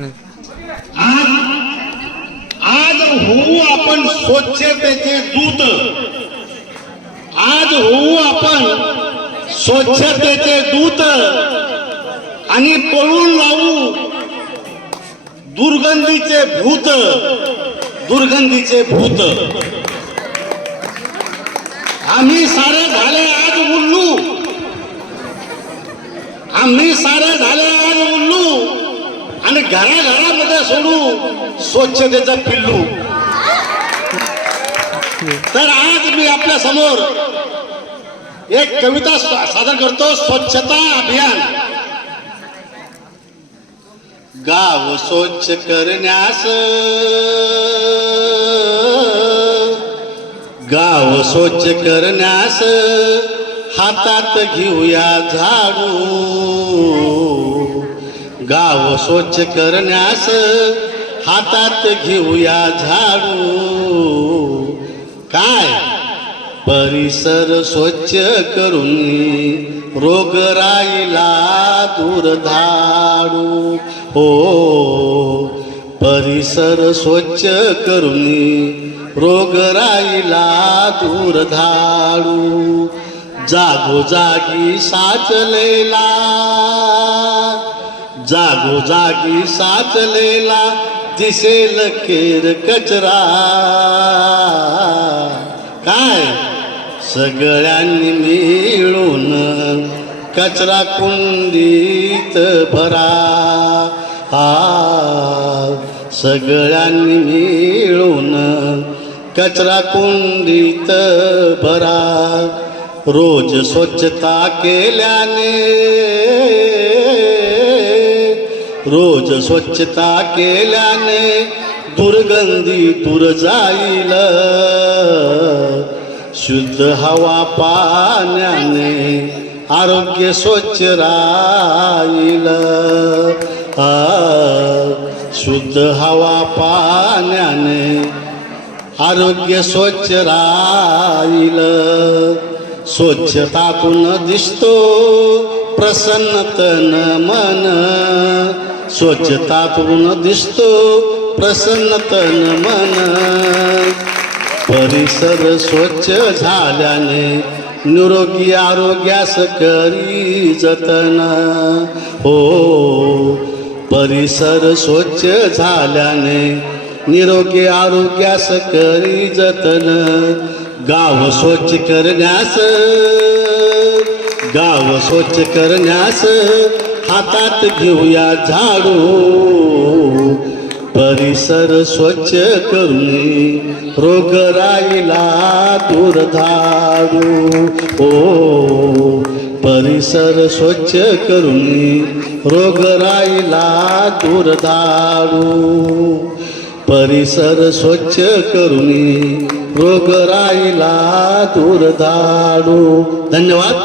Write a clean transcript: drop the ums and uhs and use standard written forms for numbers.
आज आज होऊ आपण स्वच्छतेचे दूत, आज होऊ आपण स्वच्छतेचे दूत आणि पळून लावू दुर्गंधीचे भूत, दुर्गंधीचे भूत. आम्ही सारे झाले आज उल्लू, आम्ही सारे झाले आज उल्लू आणि घराघरामध्ये सोडू स्वच्छतेचा पिल्लू. तर आज मी आपल्या समोर एक कविता सादर करतो. स्वच्छता अभियान. गाव स्वच्छ करण्यास, गाव स्वच्छ करण्यास हातात घेऊया झाडू. गाव स्वच्छ करण्यास हातात घेऊया झाडू. काय परिसर स्वच्छ करून रोगराईला दूर धाडू. हो, परिसर स्वच्छ करून रोगराईला दूर धाडू. जागोजागी साचलेला, जागोजागी साचलेला दिसेल केर कचरा. काय सगळ्यांनी मिळून कचरा कुंडीत भरा. सगळ्यांनी मिळून कचरा कुंडीत भरा. रोज स्वच्छता केल्याने, रोज स्वच्छता केल्याने दुर्गंधी दूर जाईल. शुद्ध हवा पाण्याने आरोग्य स्वच्छ राहील. शुद्ध हवा पाण्याने आरोग्य स्वच्छ राहील. स्वच्छतातून दिसतो प्रसन्न तन मन. स्वच्छतातून दिसतो प्रसन्न तन मन. परिसर स्वच्छ झाल्याने निरोगी आरोग्यास करी जतन. हो, परिसर स्वच्छ झाल्याने निरोगी आरोग्यास करी जतन. गाव स्वच्छ करण्यास, गाव स्वच्छ करण्यास हातात घेऊया झाडू. परिसर स्वच्छ करून रोगराईला दूर धाडू. ओ, परिसर स्वच्छ करून रोगराईला दूर धाडू. परिसर स्वच्छ करून रोगराईला दूर धाडू. धन्यवाद.